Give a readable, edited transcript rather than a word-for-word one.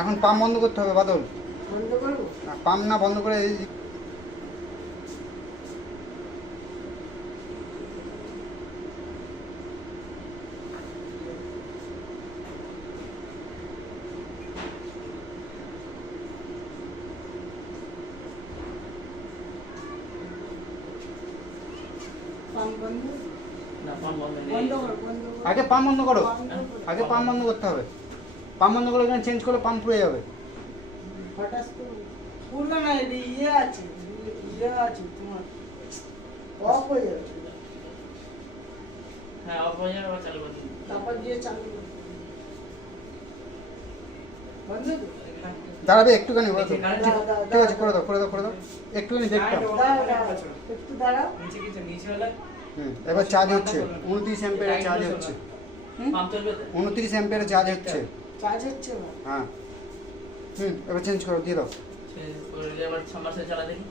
এখন পাম্প বন্ধ করতে হবে বাদল। বন্ধ করবো? পাম্প না বন্ধ করে পাম্প বন্ধ? না পাম্প বন্ধ নেই। বন্ধ করো, বন্ধ করো। আগে পাম্প বন্ধ করো। বন্ধ করো। আগে পাম্প বন্ধ করতে হবে। পাম্প বন্ধ করে এখানে চেঞ্জ করলে পাম্প পুড়ে যাবে। হঠাৎ করে পুরো না, এটা ইয়ে আছে, ইয়ে আছে তোমার, অফ হয়ে যাবে। হ্যাঁ অফ হয়ে যাবে আবার চালু করে দিন। তারপর দিয়ে চালু করো। বন্ধ তো? দাঁড়াবে একটুখানি বলো তো। কারেন্ট দাও, দাও, ঠিক আছে, দাও। করে দাও করে দাও করে দাও। একটুখানি দেখতে হবে। দাঁড়াও, দাঁড়াও, একটু দাঁড়াও। নিচে কিছু নিচে হলে এবার চার্জ হচ্ছে 29 অ্যাম্পিয়ারে চার্জ হচ্ছে। পাম্প চলবে তো? 29 অ্যাম্পিয়ারে চার্জ হচ্ছে। চার্জ হচ্ছে না। হ্যাঁ এবার চেঞ্জ করো, দিয়ে দাও। সে করে আবার সামার চালা দেখি।